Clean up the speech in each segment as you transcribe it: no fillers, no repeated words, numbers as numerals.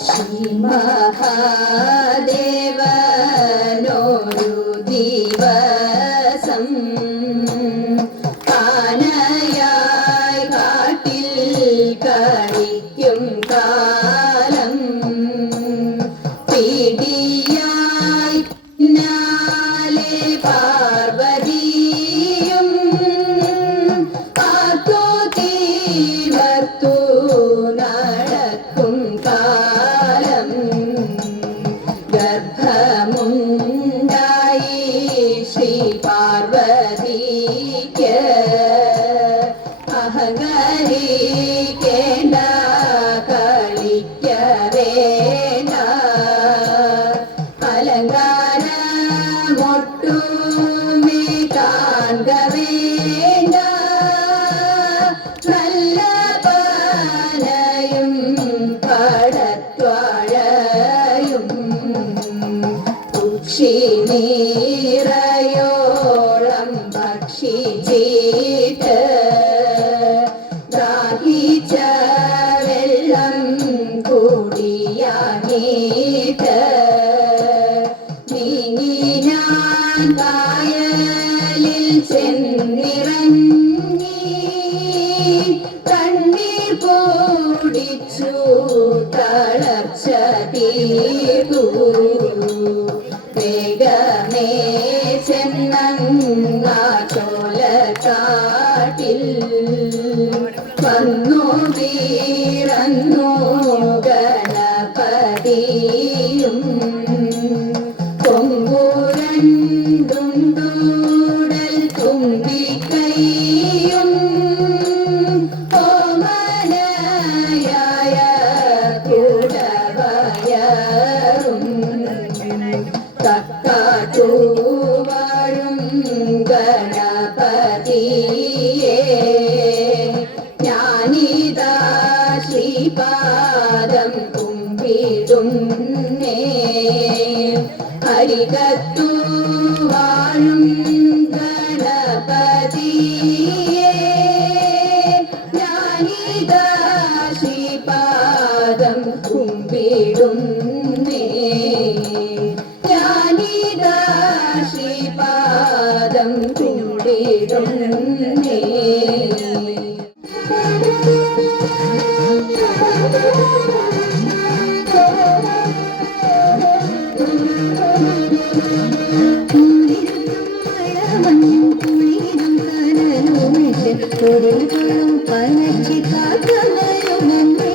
ശ്രീ മഹാദേവനോരു ദിവസം ആനയായി കാട്ടിൽ കളിക്കും കാലം പിടിയായി നാലെ പാർവതിയും ആർക്കു തീർത്തു നടക്കും കാലം ഗർഭമുണ്ടായി ശ്രീ പാർവതിക്ക് അഹങ്കരിക്കേണ്ട കളിക്ക വേണ്ട അലങ്കാരമൊട്ടുമേ കാൺക വേണ്ട നല്ല പാനയും പടത്വാഴയും പക്ഷി നീറയോളം ഭക്ഷിച്ചിട്ട് ദാഹിച്ച വെള്ളം കൂടിയാങ്ങിട്ട് നീങ്ങിനാൻ കായലിൽ ചെന്നിറങ്ങി കണ്ണീർ കൂടിച്ചു തളർച്ച തീർന്നു വേഗമേ ചെന്നങ്ങാട്ടോലക്കാട്ടിൽ വന്നു വീറന്നു ഗണപതിയും കൊമ്പുരണ്ടുണ്ടൂടൽ തുമ്പിക്കൈയും ഓമനയായ കുടവയറും തക്കാട്ടുവാഴും ഗണപതിയേ ഞാനിതാ ശ്രീപാദം കുമ്പിടുന്നേ അരികത്തു വാഴും ഗണപതിയേ ഞാനിതാ ശ്രീപാദം കുമ്പിടുന്നേ ഞാനിതാ ശ്രീപാദം കുമ്പിടുന്നേ കുളിരും പനച്ചി കാക്കമരുമേ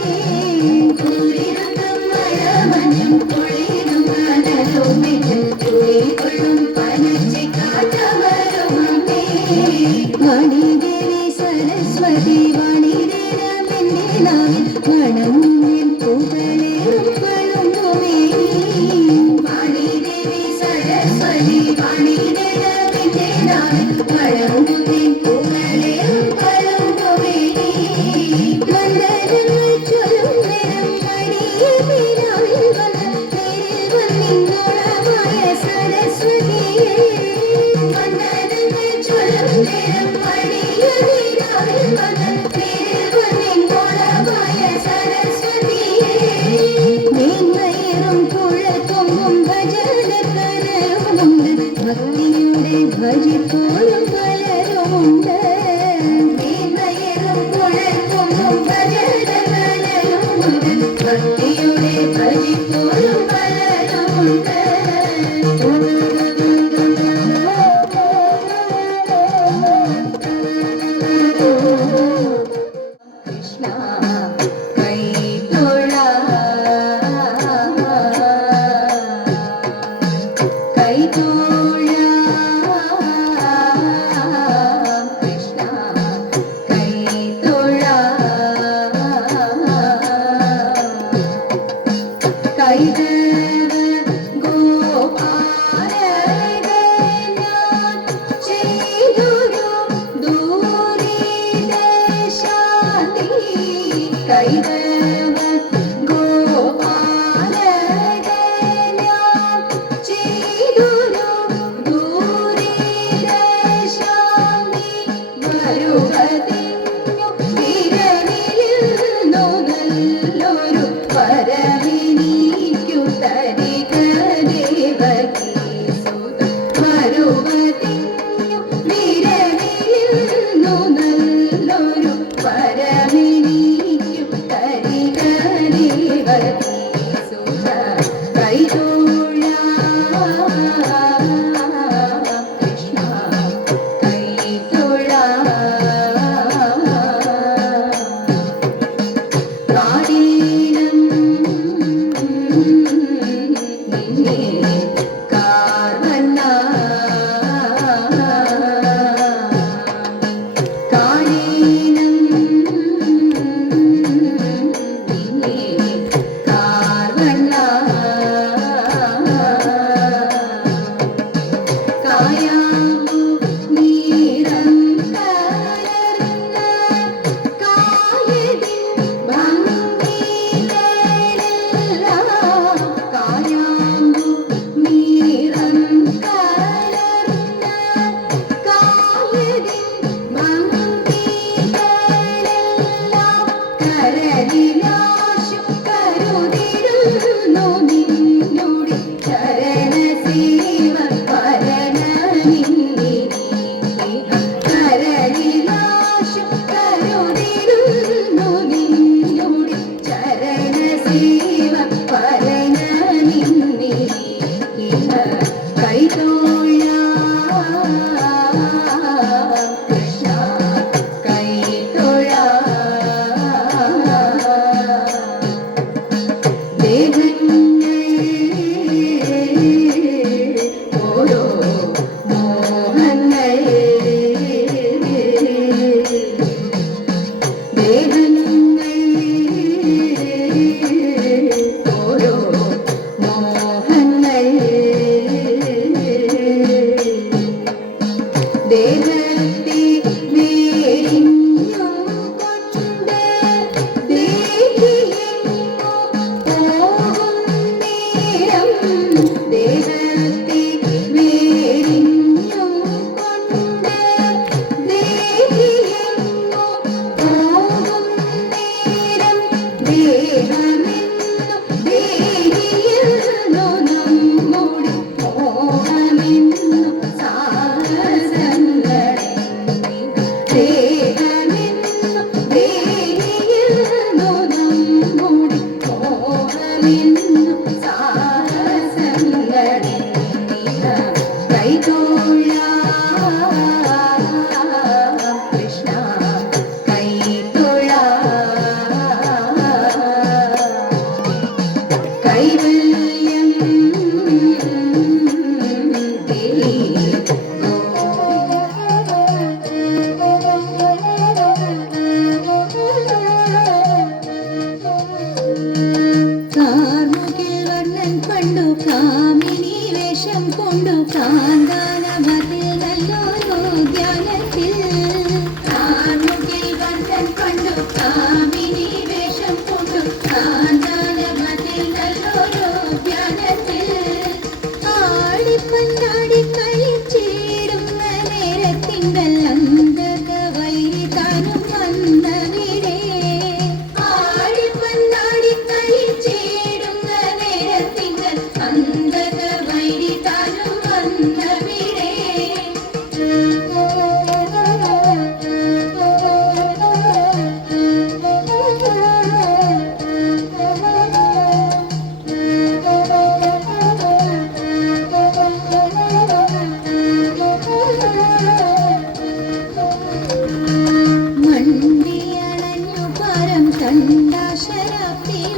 കുളിരും മഴമഞ്ഞും കുളിരും കനലുമേ കുളിരും പനച്ചി കാക്കമരുമേ വാണിദേവി സരസ്വതി വാണിദേവമെന്നെ നാവിൽ വണങ്ങും പുകളേറും വണങ്ങുമേ വാണിദേവി സരസ്വതി വാണിദേവമെന്നെ നാവിൽ വണങ്ങും പുകളേറും വണങ്ങുമേ മന്ദരങ്ങൾ ചൊല്ലും നേരം മണിയതിനാവിൽ വന്ന് നേരിൽ വന്നിന്നോളമായ സരസ്വതിയേ മന്ദരങ്ങൾ ചൊല്ലും നേരം മണിയതിനാവിൽ വന്ന് നേരിൽ വന്നിന്നോളമായ സരസ്വതിയേ മേന്മയേറും പുഴക്കൊമ്പും ഭജനക്കനയുമുണ്ട് ഭക്തിയുടെ ഭജിപ്പോഴും പലരുമുണ്ട് മേന്മയേറും പുഴക്കൊമ്പും ഭജനക്കനയുമുണ്ട് ഭക്തിയുടെ ഭജിപ്പോഴും പലരുമുണ്ട് കൃഷ്ണ കൈതൊഴ കൈതൊഴ കൃഷ്ണ കൈതൊഴ കൈദേവ ഗോപാലകൻ ചെയ്തൊരു ദൂരിദേശാന്തി കൈദേവ ഗോപാലകൻ ചെയ്തൊരു ദൂരിദേശാന്തി വരുവതിന്നു വിരലിൽ നല്ലൊരു പരമിനി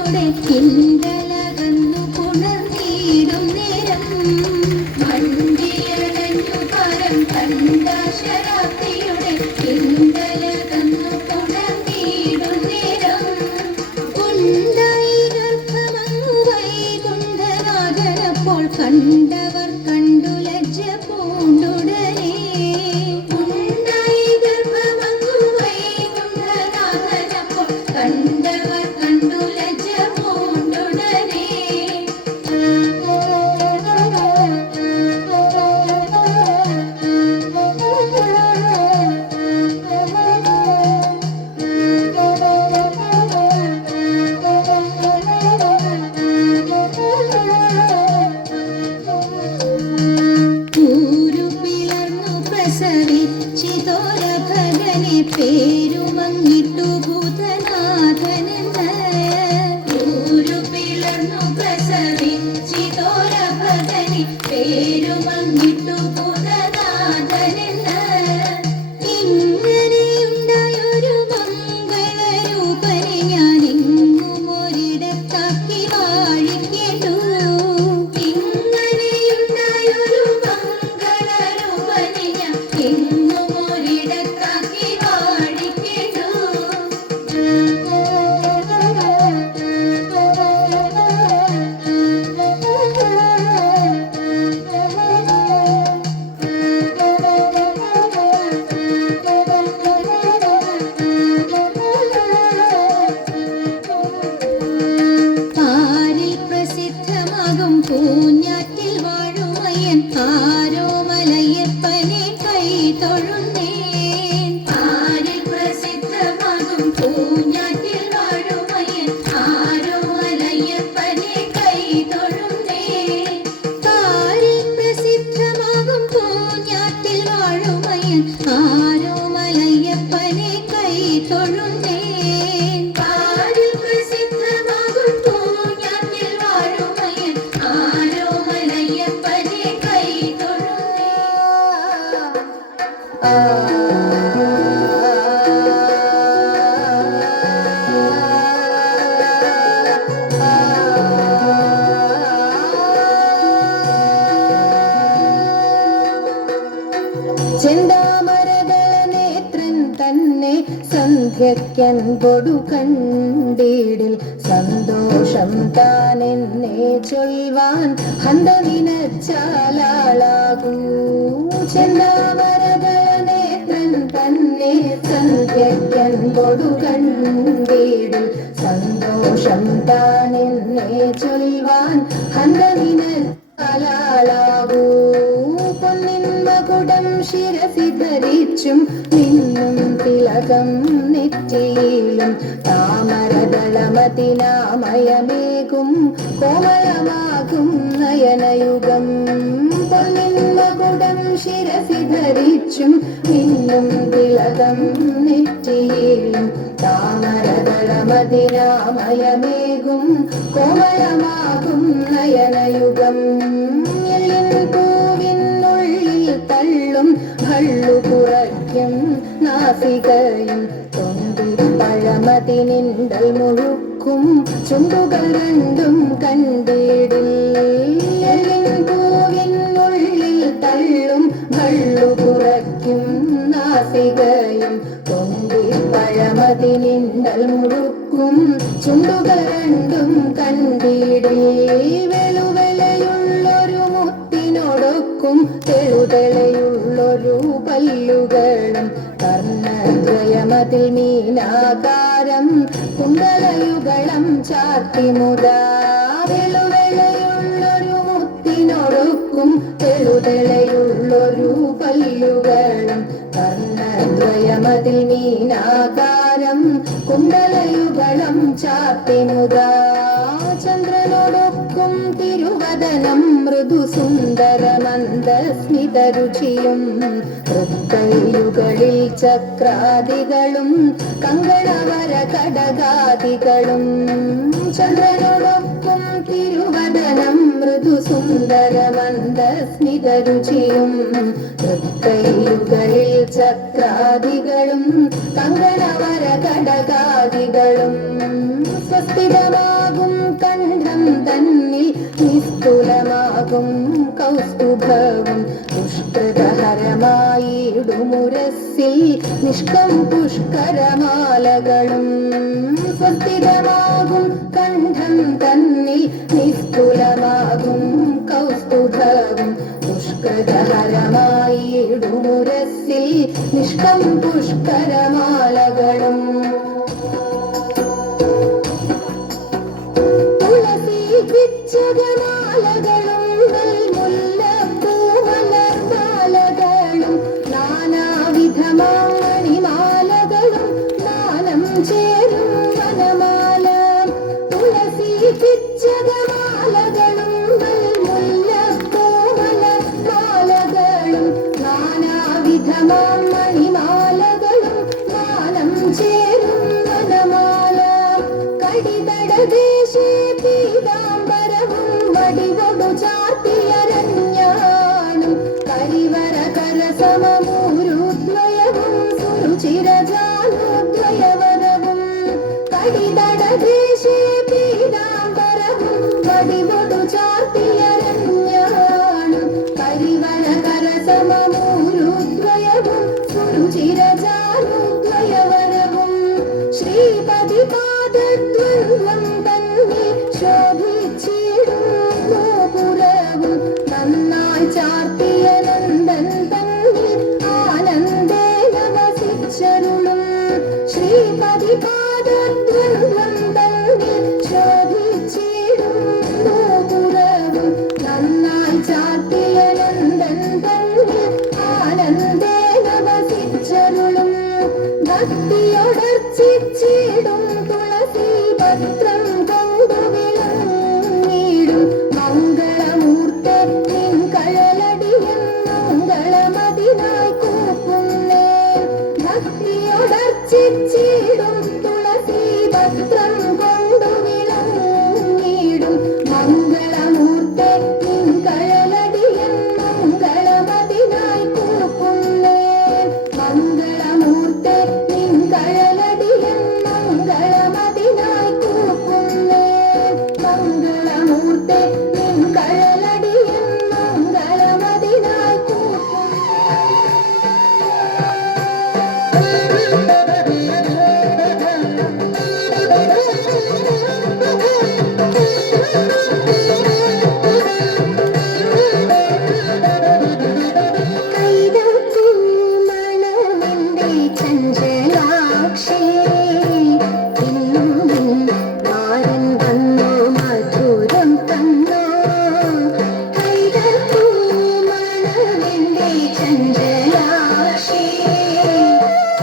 കിണ്ടലകന്നു പുണർന്നിടും നേരം വണ്ടിയടഞ്ഞു പരം കണ്ട ശരാബ്ദിയുടെ കിണ്ടലകന്നു പുണർന്നിടും നേരം ഉണ്ടായി ഗർഭമങ്ങു വൈകുണ്ഠനാഥനപ്പോൾ കണ്ടവർ കണ്ടു ലജ്ജ പൂണ്ടുടനെ ഉണ്ടായി ഗർഭമങ്ങു വൈകുണ്ഠനാഥനപ്പോൾ കണ്ടവർ കണ്ടു ലജ്ജ പൂണ്ടുടനെ പ്രസവിച്ചിതോരഭഗനെ പേരുമങ്ങിട്ടു ഭൂതനാഥനെന്ന് പിളർന്നു പ്രസവിച്ചിതോരഭഗനെ പേരുമങ്ങിട്ടു ഭൂതനാഥനെന്ന് ഇങ്ങനെയുണ്ടായൊരു മംഗളരൂപനെ ഞാൻ എങ്ങും ഒരിടത്താക്കി വാഴിക്കേണ്ടു ഇങ്ങനെയുണ്ടായൊരു മംഗളരൂപനെ ഞാൻ എങ്ങും ഒരിടത്താക്കി വാഴിക്കേണ്ടു പാരിൽ പ്രസിദ്ധമാകും പൂഞ്ഞാറ്റിൽ വാഴുമയ്യൻ ആരോമലയ്യപ്പനെ കൈ തൊഴുന്നേൻ പാരിൽ പ്രസിദ്ധമാകും പൂഞ്ഞാറ്റിൽ വാഴുമയ്യൻ ആരോമലയ്യപ്പനെ കൈ തൊഴുന്നേൻ പാരിൽ പ്രസിദ്ധമാകും പൂഞ്ഞാറ്റിൽ വാഴുമയ്യൻ ആരോമലയ്യപ്പനെ കൈ തൊഴുന്നേൻ പാരിൽ പ്രസിദ്ധമാകും പൂഞ്ഞാറ്റിൽ വാഴുമയ്യൻ ആരോമലയ്യപ്പനെ കൈ ചെന്താമരദളനേത്രൻ തന്നെ സന്ധ്യയ്ക്കൻപൊടു കണ്ടിടിൽ സന്തോഷം താനെന്നെ ചൊൽവാൻ ഹന്ത നിനച്ചാലാളാകൂ ചെന്താമരദളനേത്രൻ തന്നെ സന്ധ്യയ്ക്കൻപൊടു കണ്ടിടിൽ സന്തോഷം താനെന്നെ ചൊൽവാൻ ഹന്ത നിനച്ചാലാളാകൂ പൊന്നിൻ മകുടം ശിരസി ധരിച്ചും നിന്നും തിലകം നെറ്റിയിലും താമരദളമതിനാമയമേകും കോമളമാകും നയനയുഗം പൊന്നിൻ മകുടം ശിരസി ധരിച്ചും നിന്നും തിലകം നെറ്റിയിലും താമരദളമതിനാമയമേകും കോമളമാകും നയനയുഗം എല്ലിൻ പൂവിനുള്ളിൽ തള്ളും ഭള്ളു കുറയ്ക്കും നാസികയും തൊണ്ടിപ്പഴമതിനിണ്ടൽ മുഴുക്കും ചുണ്ടുകൾ രണ്ടും കണ്ടിടിൽ എല്ലിൻ പൂവിനുള്ളിൽ തള്ളും ഭള്ളു കുറയ്ക്കും നാസികയും തൊണ്ടിപ്പഴമതിനിണ്ടൽ മുഴുക്കും ചുണ്ടുകൾ രണ്ടും കണ്ടിടിൽ വെളുവെളയുള്ളൊരു മുത്തിനോടൊക്കും തെളുതെളയുള്ളൊരു പല്ലുകളും കർണദ്വയമതിൽ മീനാകാരം കുണ്ടലയുഗളം ചാർത്തിമുതാ വെളുവെളയുള്ളൊരു മുത്തിനോടൊക്കും തെളുതെളയുള്ളൊരു പല്ലുകളും കർണദ്വയമതിൽ മീനാകാരം കുണ്ടലയുഗളം ചാർത്തിമുതാ ചന്ദ്രനോടൊക്കും തിരുവദനം മൃദു സുന്ദരമന്ദസ്മിതരുചിയും തൃക്കൈയുകളിൽ ചക്രാദികളും കങ്കണവര കടകാദികളും ചന്ദ്രനോടൊപ്പം തിരുവദനം മൃദു സുന്ദരമന്ദസ്മിതരുചിയും തൃക്കൈയുകളിൽ ചക്രാദികളും കങ്കണവര കടകാദികളും സ്വസ്ഥിതമാകും നിസ്തുലമാകും കൗസ്തുഭവും പുഷ്കൃതഹരമായിടുമുരസ്സിൽ നിഷ്കം പുഷ്കരമാലകളും സ്വസ്ഥിതമാകും കണ്ഠം തന്നിൽ നിസ്തുലമാകും കൗസ്തുഭവും പുഷ്കൃതഹരമായിടുമുരസ്സിൽ നിഷ്കം പുഷ്കരമാലകളും പിച്ചകമാലകളും മുല്ലപ്പൂമലർമാലകളും നാനാവിധമാണിമാലകളും നാനം ചേരും വനമാല തുളസി പിച്ചകമാലകളും മുല്ലപ്പൂമലർമാലകളും നാനാവിധമാണിമാലകളും നാനം ചേരും വനമാല കടിതടദേശേ പീതാംബരവും വടികൊടു ചാർത്തിയരഞ്ഞാണും കരിവര കരസമമൂരുദ്വയവും സുരുചിരജാനുദ്വയവരവും കടിതടദേശേ പീതാംബരവും വടികൊടു ചാർത്തിയരഞ്ഞാണും കരിവര കരസമമൂരുദ്വയവും സുരുചിരജാനുദ്വയവരവും ശ്രീപതി പാദദ്വന്ദ്വം തന്നിൽ ശോഭിച്ചിടുന്നു പുരവും നന്നായി ചാർത്തിയ നന്ദൻ തന്നിൽ ആനന്ദേന വസിച്ചരുളും ശ്രീപതി പാദദ്വന്ദ്വം തന്നിൽ ശോഭിച്ചിടുന്നു പുരവും നന്നായി ചാർത്തിയ നന്ദൻ തന്നിൽ ആനന്ദേന വസിച്ചരുളും ഭക്തിയോടർച്ചിച്ചിടും തുളസി പത്രം കൊണ്ടു വിളങ്ങിടും മംഗളമൂർത്തെ നിൻ കഴലടിയൻ മംഗളമതിനായി കൂപ്പുന്നേ ഭക്തിയോടർച്ചിച്ചിടും തുളസി പത്രം കൊണ്ടു വിളങ്ങിടും മംഗളമൂർത്തെ നിൻ കഴലടിയൻ മംഗളമതിനായി കൂപ്പുന്നേ മംഗളമൂർത്തെ നിൻ കഴലടിയൻ മംഗളമതിനായി കൂപ്പുന്നേ മംഗളമൂർത്തെ നിൻ കഴലടിയൻ മംഗളമതിനായി കൈതപ്പൂമണമെന്റെ ചഞ്ചലാക്ഷി ഇന്നും മാരൻ വന്നു മധുരം തന്നു കൈതപ്പൂമണമെന്റെ ചഞ്ചലാക്ഷി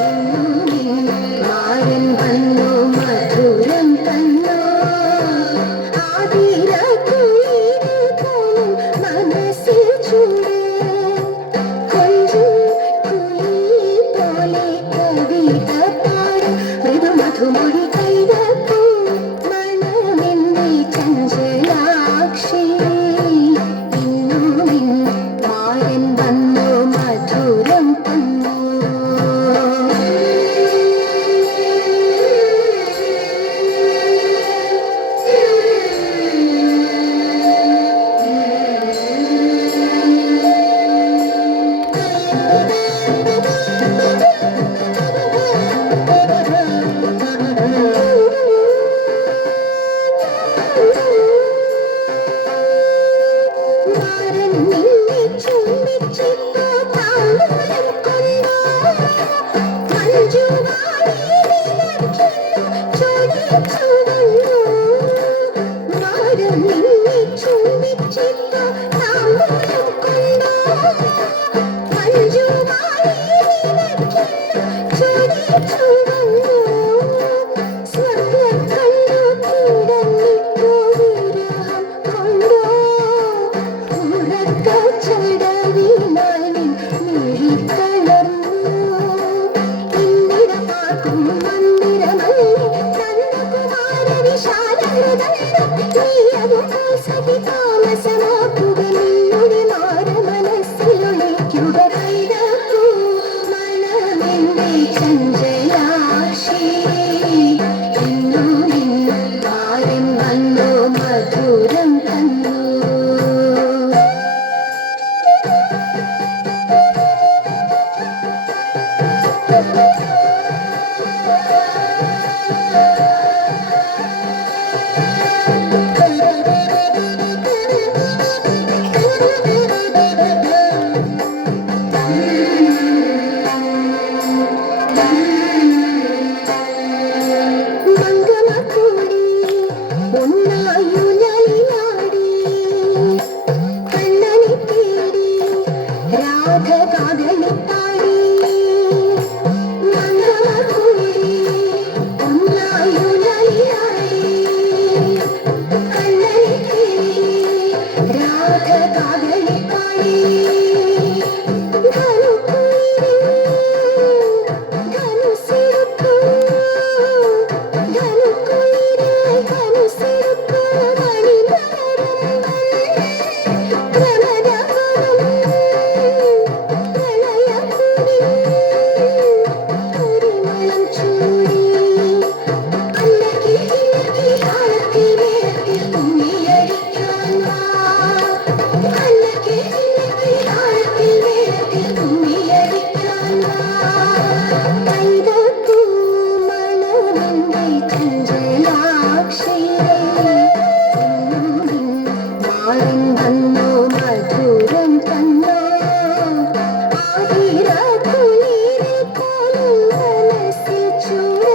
ഇന്നും മാരൻ വന്നു മധുരം തന്നു ആതിര കുയില് പോലും മനസ്സിൽ ചൂട് കൊഞ്ചും കുയിൽ പോലെ കവിത പാടും മൃദുമധുമൊഴി കൈതപ്പൂ മണമെന്റെ ചഞ്ചലാക്ഷി ഇന്നും മാരൻ വന്നു മധുരം തന്നു മാരൻ നിന്നെ ചുംബിച്ചിട്ടു താളൂലം കൊണ്ടു മഞ്ജുവാണി നിനക്കിന്നു ചൊടിച്ചുവന്നു മാരൻ നിന്നെ ചുംബിച്ചിട്ടു താളൂലം കൊണ്ടു മഞ്ജുവാണി നിനക്കിന്നു ചൊടിച്ചുവന്നു സ്വർഗ്ഗം കണ്ടു കിടന്നിട്ടു വിരഹം കൊണ്ടു ഉറക്കച്ചടവിനാൽ മിഴിത്തളർന്നു ഇന്നിടമാക്കും മന്ദിരമല്ലേ നന്ദകുമാര വിശാലഹൃദയം നീയതും സതി താമസമാക്കുക നിന്നുടെ മാര മനസ്സിലൊളിക്കുക കൈതപ്പൂ മണമെന്റെ ചഞ്ചലാക്ഷി ഇന്നും മാരൻ വന്നു മധുരം തന്നു ചഞ്ചലാക്ഷി മാറിൻ വന്നു മധുരം തന്നോ ആതിര കുളിരിൽ പോലും മനസ്സിൽ ചൂട്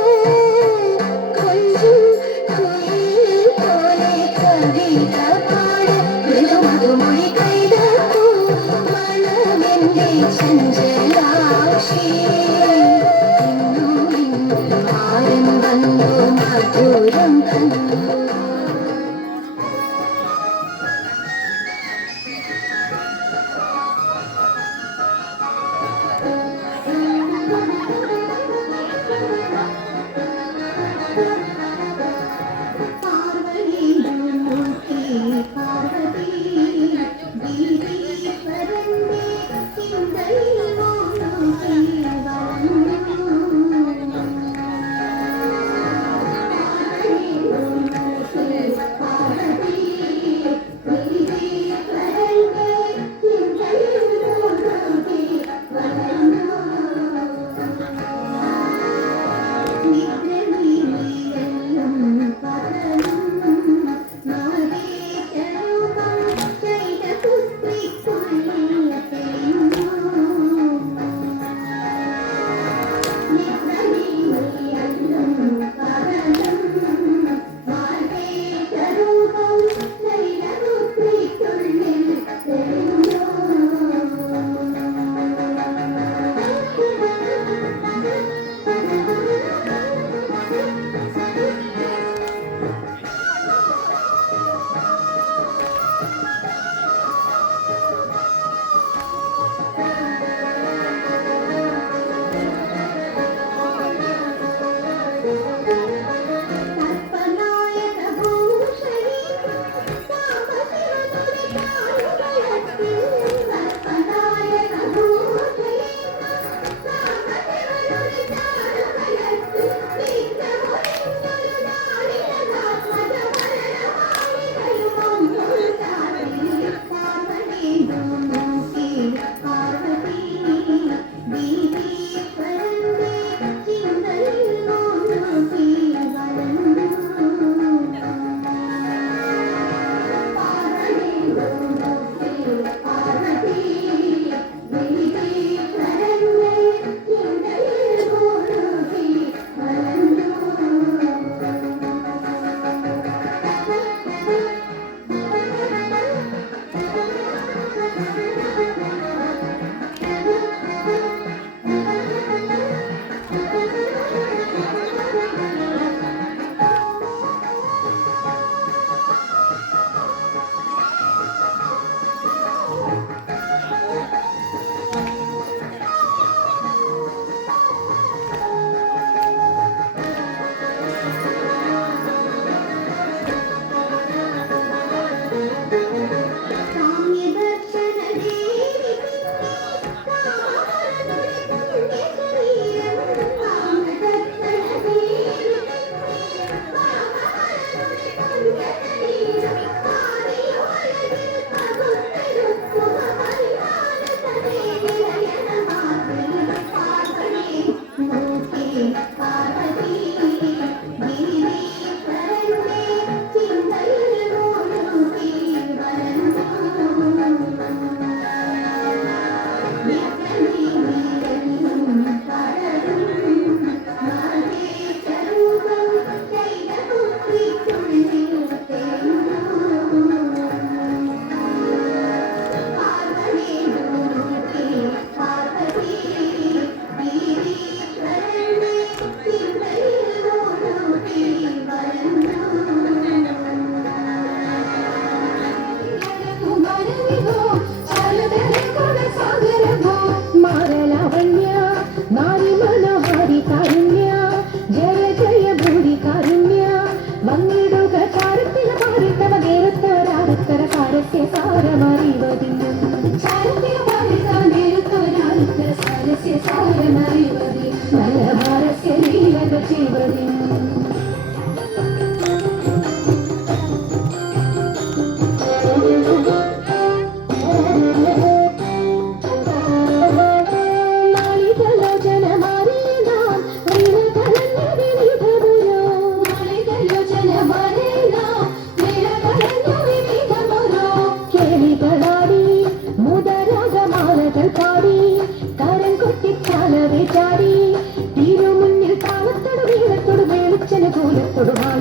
കൊഞ്ചും കുയിൽ പോലെ കവിത പാട് മൃദുമധുമൊഴി കൈതപ്പൂ മണമെന്റെ ചഞ്ചലാക്ഷി മാറിൻ വന്നു മധുരം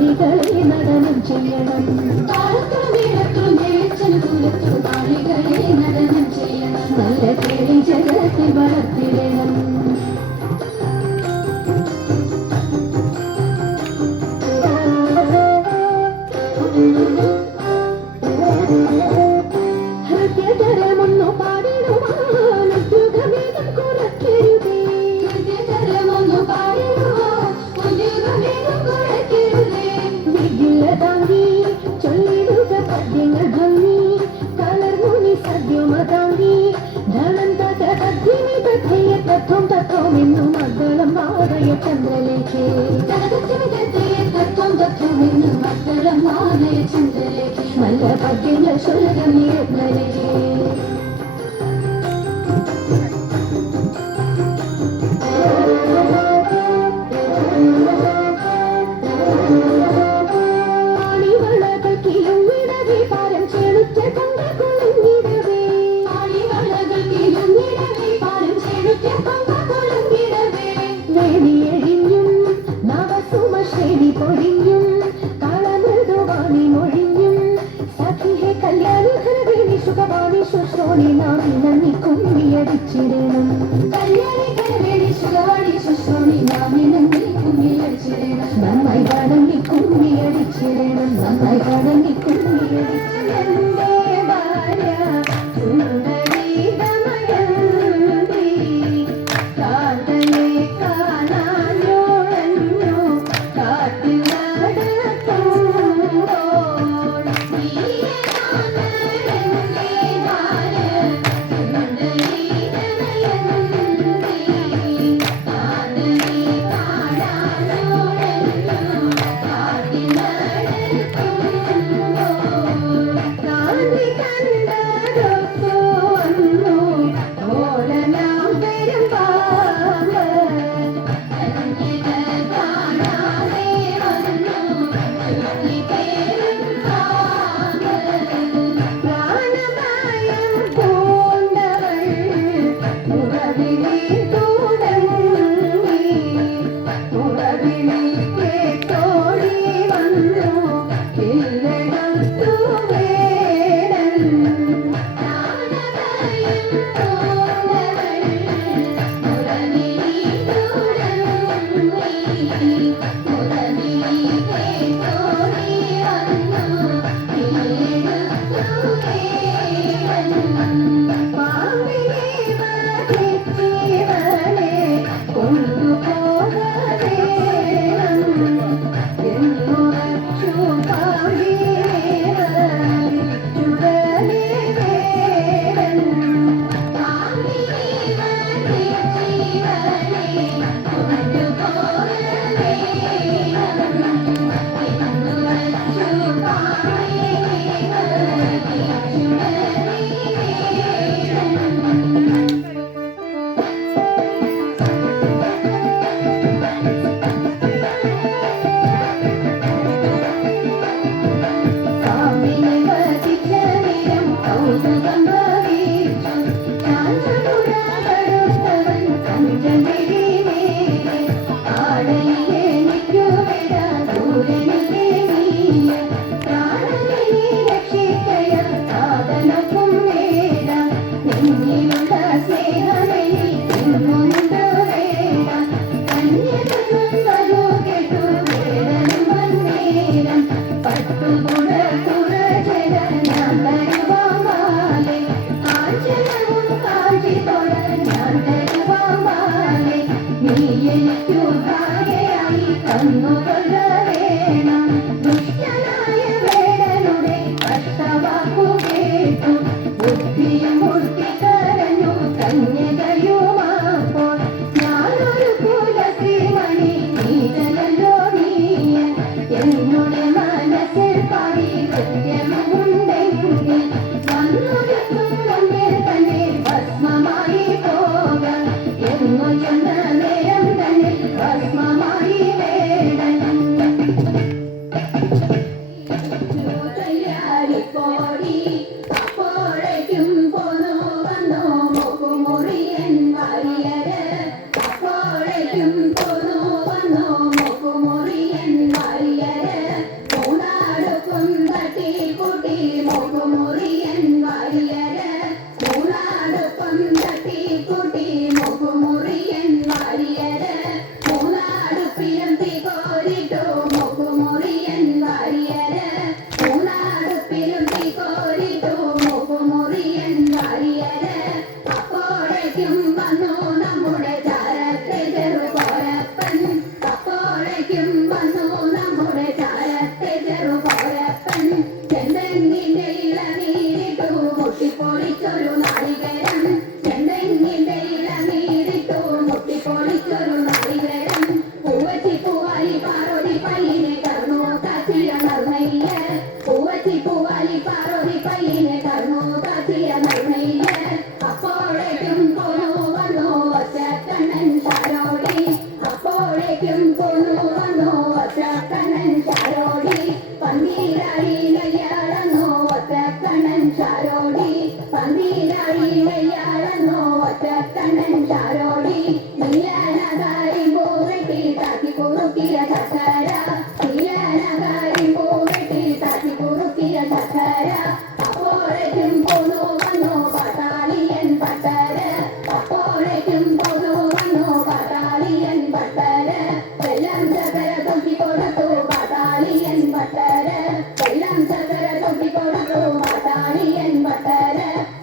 കാളികളെ നടനം ചെയ്യണം താളത്തിലും വീഴത്തിലും വെളിച്ചനും കൂലത്തിലും കാളികളെ നടനം ചെയ്യണം നല്ല കേളി ജഗത്തിൽ വളർത്തിടണം ഹൃദയതരമൊന്നു പാടിടുവാൻ ഉദ്യോഗമേകം കുറയ്ക്കരുതേ ഹൃദയതരമൊന്നു പാടിടുവാൻ ഉദ്യോഗമേകം കുറയ്ക്കരുതേ വിദ്യതാങ്കി ചൊല്ലിടുക പദ്യങ്ങൾ ഭംഗി തളർമുനി സദ്യമതാങ്കി ധനം തദ്ധിനി തദ്ധിയ തത്വം തത്വമെന്നു മംഗളം മാതയ ചന്ദ്രലേഖേ തത്വം തത്വമെന്നു മംഗളം മാതയ ചന്ദ്രലേഖേ നല്ല പദ്യങ്ങൾ ചൊല്ലുക നീരത്നലേഖേ നന്നായി വണങ്ങി കുമ്മിയടിച്ചിടണം നന്നായി വണങ്ങി കുമ്മിയടിച്ചിടണം പന്തീരാഴി കയ്യാളെന്നോ ഒറ്റക്കണ്ണൻ ചാരോടി പന്തീരാഴി കയ്യാളെന്നോ ഒറ്റക്കണ്ണൻ ചാരോടി നീലനകാരി പൂവെട്ടി താക്കി കുറുക്കിയ ചക്കര നീലനകാരി പൂവെട്ടി താക്കി കുറുക്കിയ ചക്കര അപ്പോഴേക്കും പോന്നു വന്നു പാട്ടാളിയൻ പട്ടര അപ്പോഴേക്കും പോന്നു വന്നു പാട്ടാളിയൻ പട്ടര വെള്ളം ചക്കര തൊട്ടിക്കൊടുത്തു പാട്ടാളിയൻ പട്ടര വെള്ളം ചക്കര തൊട്ടിക്കൊടുത്തു പാട്ടാളിയൻ പട്ടര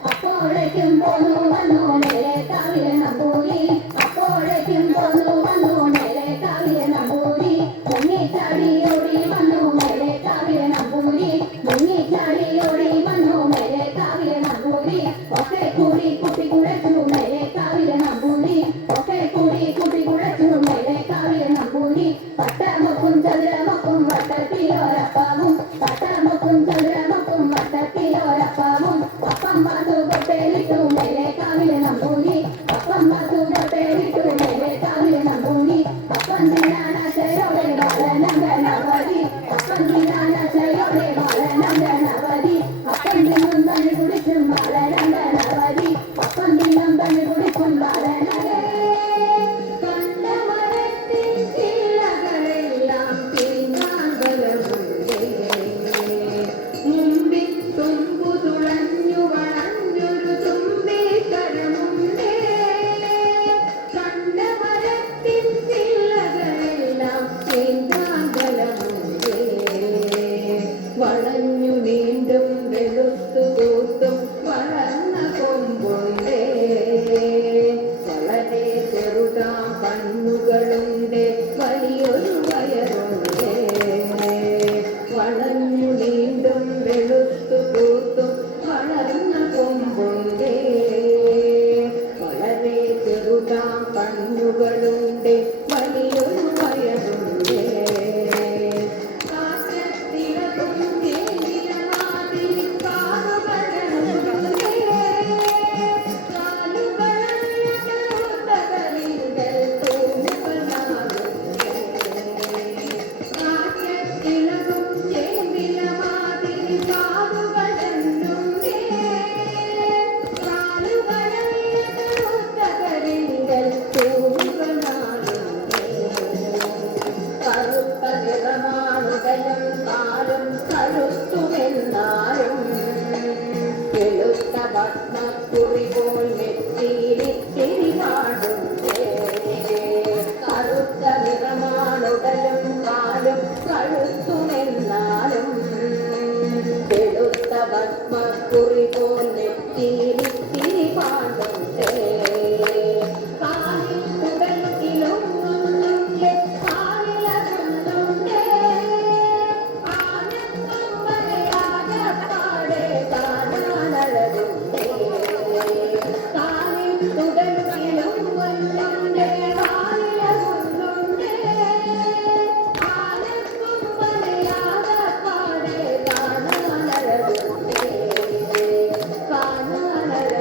അപ്പോഴേക്കും പോന്നു വന്നു നേരെ കാവിലെ നമ്പൂരി അപ്പോഴേക്കും പോന്നു വന്നു നേരെ കാവിലെ നമ്പൂരി മുങ്ങിച്ചാടി ഓടി വന്നു നേരെ കാവിലെ നമ്പൂരി മുങ്ങിച്ചാടി ഓടി വന്നു നേരെ കാവിലെ നമ്പൂരി ഒക്കെ കൂടി കുട്ടി കുഴച്ചു നേരെ കാവിലെ നമ്പൂരി ഒക്കെ കൂടി കുട്ടി കുഴച്ചു നേരെ കാവിലെ നമ്പൂരി പട്ടമൊക്കും ചതുരമൊക്കും വട്ടത്തിലോരപ്പവും പട്ടമൊക്കും ചതുരമൊക്കും വട്ടത്തിലോരപ്പവും അപ്പം പാത്തു കൊട്ടേലിട്ടു നേരെ കാവിലെ നമ്പൂരി അപ്പം പാത്തു കൊട്ടേലിട്ടു നേരെ കാവിലെ നമ്പൂരി അപ്പം തിന്നാനശയോടെ ബാലനം ഗണപതി അപ്പം തിന്നാനശയോടെ ബാലനം ഗണപതി അപ്പം തിന്നും തണ്ണി കുടിച്ചും ബാലനം ഗണപതി അപ്പം തിന്നും തണ്ണി കുടിച്ചും ബാലനം കണ്ടമരത്തിൻ ചില്ലകളെല്ലാം തീനാമ്പലമുണ്ടേ മുമ്പിൽ തുമ്പു തുളഞ്ഞു വളഞ്ഞൊരു തുമ്പിക്കരമുണ്ടേ കണ്ടമരത്തിൻ ചില്ലകളെല്ലാം തീനാമ്പലമുണ്ടേ വളഞ്ഞു നീണ്ടും വെളുത്തു കൂത്തും വളർന്ന കൊമ്പുണ്ടേ വളരെ ചെറുതാം കണ്ണുകളുണ്ട് വലിയൊരു വയറുണ്ടേ വളഞ്ഞു നീണ്ടും വെളുത്തു കൂത്തും വളർന്ന കൊമ്പുണ്ടേ വളരെ ചെറുതാം കണ്ണുകളുണ്ട് വലിയൊരു വയറുണ്ടേ കാറ്റത്തിളകും തേനിലവാതിൽ കാലുകളുണ്ടേ കാലുകളുണ്ടകലിങ്കൽ തൂവനാലുണ്ടേ കാറ്റത്തിളകും തേനിലവാതിൽ കാലുകളുണ്ടേ കാലുകളുണ്ടകലിങ്കൽ തൂവനാലുണ്ടേ കറുത്ത നിറമാണുടലും കാലും കറുത്തുമെന്നാലും വെളുത്ത ഭസ്മക്കുറി പോൽ നെറ്റിയിലിത്തിരി പാടുണ്ടേ കറുത്ത നിറമാണുടലും കാലും കഴുത്തുമെന്നാലും വെളുത്ത ഭസ്മക്കുറി പോൽ നെറ്റിയിലിത്തിരി പാടുണ്ടേ കാലിൽ കുടലിലൊന്നുണ്ടേ കാലിലൊന്നുണ്ടേ ആനന്ദം വരെയാകപ്പാടെ കാണാനഴകുണ്ടേ കാലിൽ കുടലിലൊന്നുണ്ടേ കാലിലൊന്നുണ്ടേ ആനന്ദം വരെയാകപ്പാടെ കാണാനഴകുണ്ടേ കാണാനഴകുണ്ടേ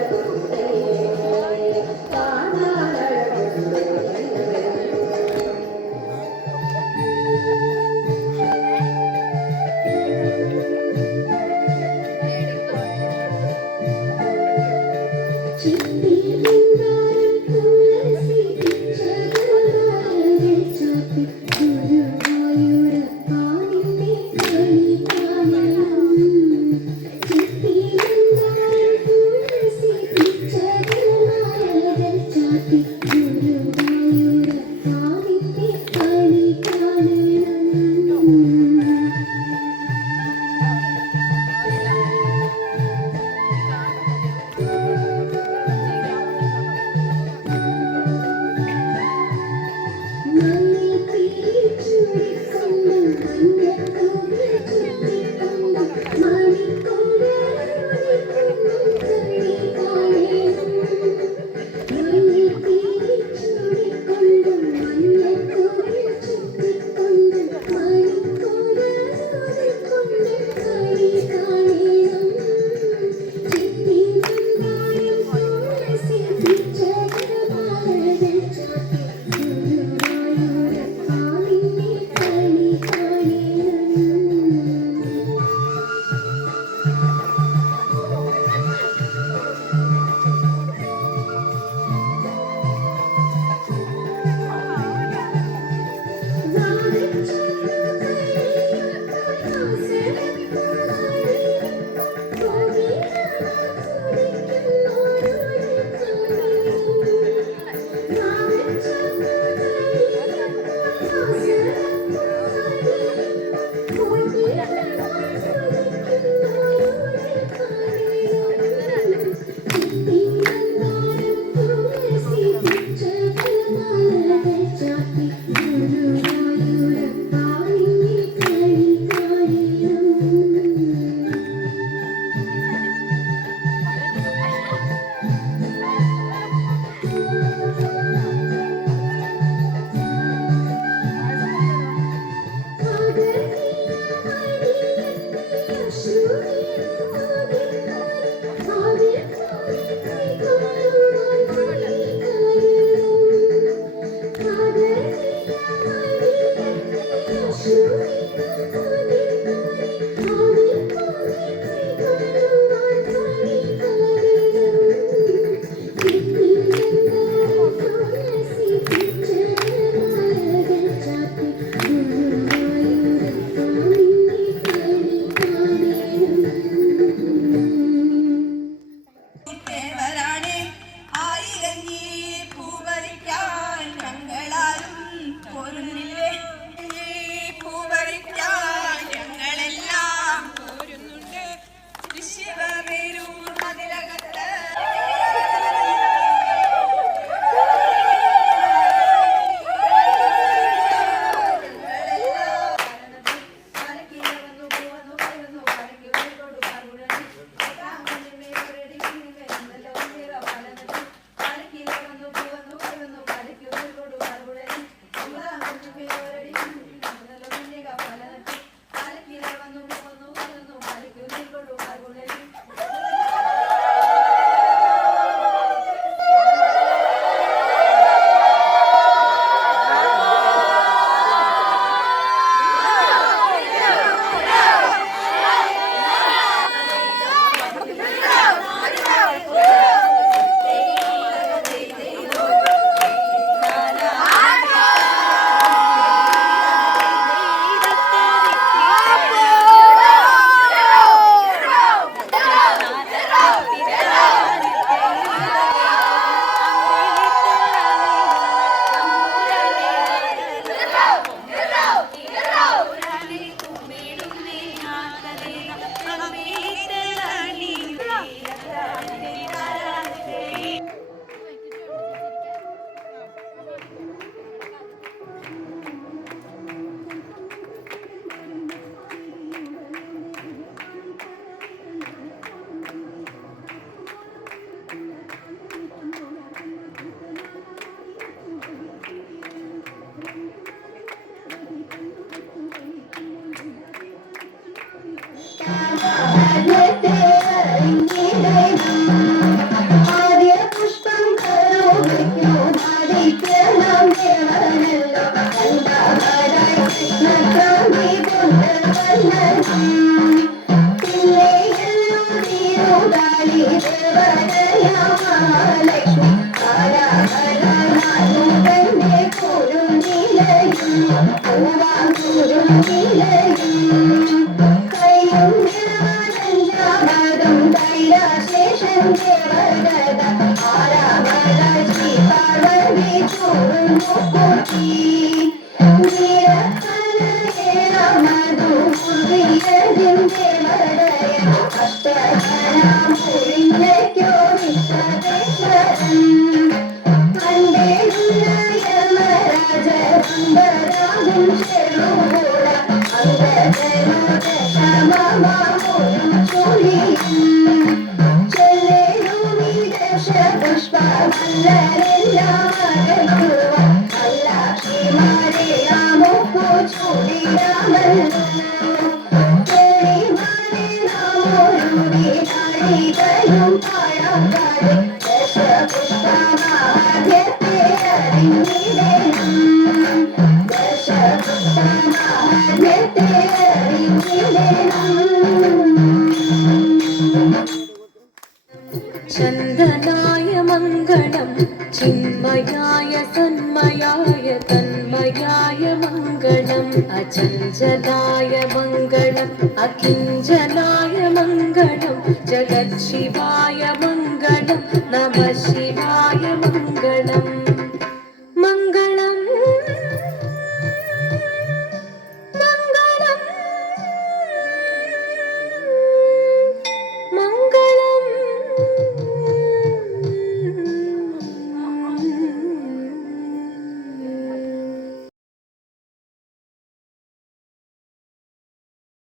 ചന്ദനായ മംഗളം ചിന്മയായ സന്മയായ തന്മയായ മംഗളം അചഞ്ചലായ മംഗളം അകിഞ്ചനായ മംഗളം ജഗത് ശിവായ മംഗളം നമഃ